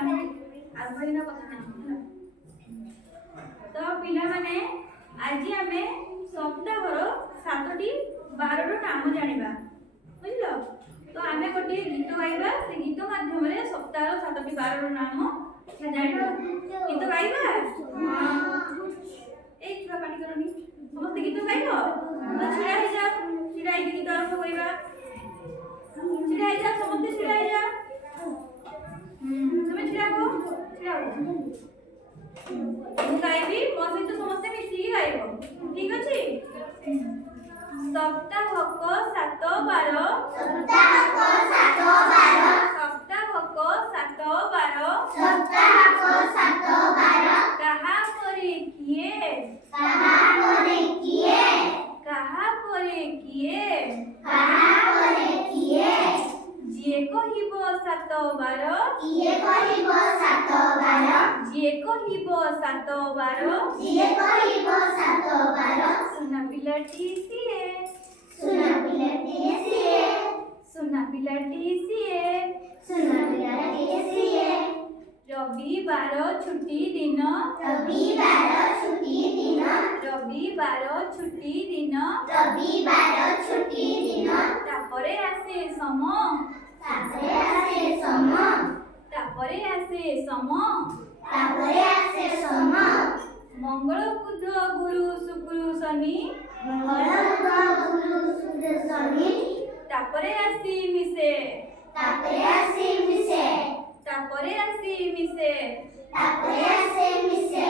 ଆମେ ଆଗଇନା କଥା ହେଲା ତ ପିଲାମାନେ ଆଜି ଆମେ ସପ୍ତାହର 7ଟି ବାରର ନାମ ଜାଣିବା ବୁଝିଲ ତ ଆମେ ଗୋଟେ ଗୀତ ଗାଇବା ସେ ଗୀତ ମାଧ୍ୟମରେ ସପ୍ତାହର 7ଟି ବାରର ନାମ ଜାଣିବା ଗୀତ ଗାଇବା এই ଛୁଆ ପାଟି କରନି ସମସ୍ତେ ଗୀତ ଗାଇବ ତ ଛିଡ଼ା ହେଇଯାଅ ଛିଡ଼ା ହେଇକି ଗୀତ ଆରମ୍ଭ କରିବା ଛିଡ଼ା ହେଇଯାଅ ସମସ୍ତେ ଛିଡ଼ା ହେଇଯାଅ তুমি ଛିଡ଼ା ହୁଅ ଛିଡ଼ା ହୁଅ ମୁଁ ଗାଇବି ମୋ ସହିତ ସମସ୍ତେ ମିଶିକି ଗାଇବ ଠିକ ଅଛି ସପ୍ତାହକ 7 ବାର ସପ୍ତାହକ 7 ବାର ସପ୍ତାହକ 7 ବାର ସପ୍ତାହକ 7 ବାର କାହା ପରେ କିଏ କାହା ପରେ କିଏ କାହା ପରେ କିଏ କାହା ପରେ କିଏ ଯିଏ କହିବ 7 ବାର କିଏ କହିବ 7 ବାର ଯିଏ କହିବ 7 ବାର ଯିଏ କହିବ 7 ବାର ସୁନା ପିଲାଟି ସିଏ ସୁନା ପିଲାଟିଏ ସିଏ ସୁନା ପିଲାଟି ସିଏ ସୁନା ପିଲାଟିଏ ସିଏ ରବିବାର ଛୁଟି ଦିନ ରବିବାର ଛୁଟି ଦିନ ରବିବାର ଛୁଟି ଦିନ ରବିବାର ଛୁଟି ଦିନ ତାପରେ ଆସେ ସମ ତାପରେ ଆସେ ସମ ତାପରେ ଆସେ ସମ ତାପରେ ଆସେ ସମ ମଙ୍ଗଳ ବୁଧ ଗୁରୁ ଶୁକ୍ର ଶନି ମଙ୍ଗଳ ବୁଧ ଗୁରୁ ଶୁକ୍ର ଶନି ତାପରେ ଆସି ମିଶେ ତାପରେ ଆସେ ମିଶେ ତାପରେ ଆସି ମିଶେ ତାପରେ ଆସେ ମିଶେ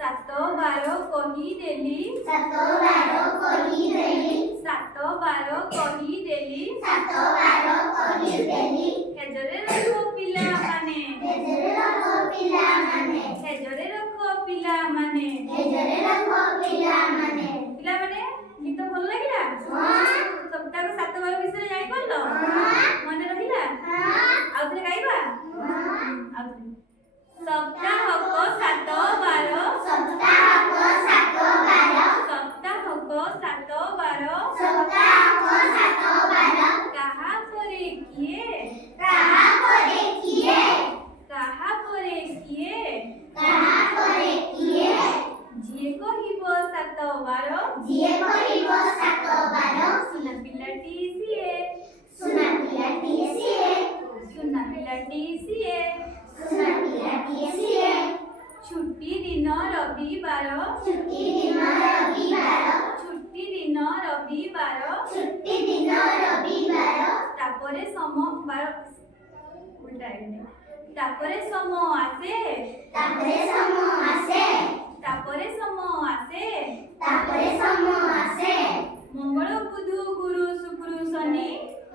7 ବାର କହିଦେଲି 7 ବାର କହିଦେଲି 7 ବାର କହିଦେଲି 7 ବାର କହିଦେଲି ହେଜରେ ରଖ ପିଲାମାନେ ହେଜରେ ରଖ ପିଲାମାନେ ହେଜରେ ରଖ ପିଲାମାନେ ହେଜରେ ରଖ ପିଲାମାନେ ପିଲାମାନେ ଗୀତ ଭଲ ଲାଗିଲା ସପ୍ତାହ 7 ବାର ବିଷୟରେ ଜାଣିପାରିଲ ମନେ ରହିଲା ଆଉ ଥରେ ଗାଇବା ଆଉ ଥରେ ସପ୍ତାହକ 7 ବାର ସପ୍ତାହକ 7 ବାର ସପ୍ତାହକ 7 ବାର ସପ୍ତାହକ 7 ବାର କାହା ପରେ କିଏ କାହା ପରେ କିଏ କାହା ପରେ କିଏ କାହା ପରେ କିଏ ଯିଏ କହିବ 7 ବାର ଯିଏ କହିବ 7 ବାର ସୁନା ପିଲାଟି ସିଏ ସୁନା ପିଲାଟିଏ ସିଏ ସୁନା ପିଲାଟି ସିଏ ସୁନା ପିଲାଟିଏ ସିଏ ଛୁଟି ଦିନ ରବିବାର ଛୁଟି ଦିନ ରବିବାର ଛୁଟି ଦିନ ରବିବାର ଛୁଟି ଦିନ ରବିବାର ତାପରେ ସୋମବାର ଉଲ୍ଟା ତାପରେ ସୋମ ଆସେ ତାପରେ ସମ ଆସେ ତାପରେ ସୋମ ଆସେ ତାପରେ ସମ ଆସେ ମଙ୍ଗଳ ବୁଧ ଗୁରୁ ଶୁକ୍ର ଶନି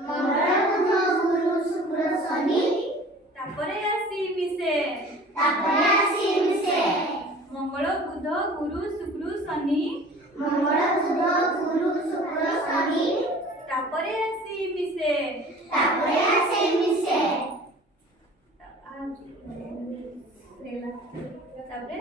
ମଙ୍ଗଳ ବୁଧ ଗୁରୁ ଶୁକ୍ର ଶନି ତାପରେ ଆସି ମିଶେ ତାପରେ ଆସି ମିଶେ ମଙ୍ଗଳ ବୁଧ ଗୁରୁ ଶୁକ୍ର ଶନି ମଙ୍ଗଳ ବୁଧ ଗୁରୁ ଶୁକ୍ର ଶନି ତାପରେ ଆସି ମିଶେ ତାପରେ ଆସେ ମିଶେ ତାପରେ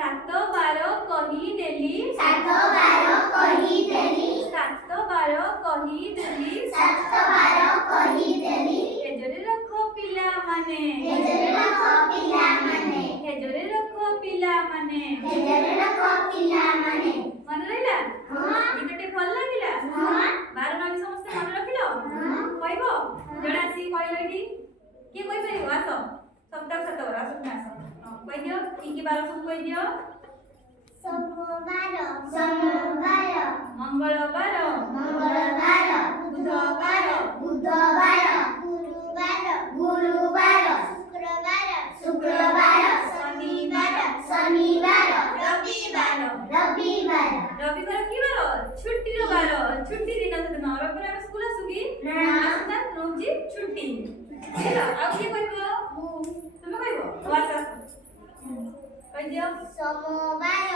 7 ବାର କହିଦେଲି 7 ବାର କହିଦେଲି 7 ବାର କହିଦେଲି 7 ବାର କହିଦେଲି ହେଜରେ ରଖ ପିଲାମାନେ ହେଜରେ ରଖ ପିଲାମାନେ ହେଜରେ ରଖ ପିଲାମାନେ ହେଜରେ ରଖ ପିଲାମାନେ ମନେ ରହିଲା ହଁ ଗୀତଟି ଭଲ ଲାଗିଲା ହଁ ବାର ନାମ ସମସ୍ତେ ମନେ ରଖିଲ କହିବ ଜଣେ ଆସିକି କହିଲ ଏଠି କିଏ କହିପାରିବ ଆସ ସପ୍ତାହ 7 ବାର ଆସ ତୁମେ ଆସ କହିଦିଅ କି ବାର ସବୁ କହିଦିଅ ସୋମବାର ମଙ୍ଗଳବାର ମଙ୍ଗଳବାର ବୁଧବାର ବୁଧବାର ଗୁରୁବାର ଶୁକ୍ରବାର ଶନିବାର ରବିବାର ରବିବାର କି ବାର ଛୁଟିର ବାର ଛୁଟି ଦିନ ସେଦିନ ରବିବାର ଆମେ ସ୍କୁଲ ଆସୁ କି ଆସୁନା ରହୁଛି ଛୁଟି ହେଲା ଆଉ କିଏ କହିବ ତୁମେ କହିବ ଆସ କହିଦିଅ ସୋମବାର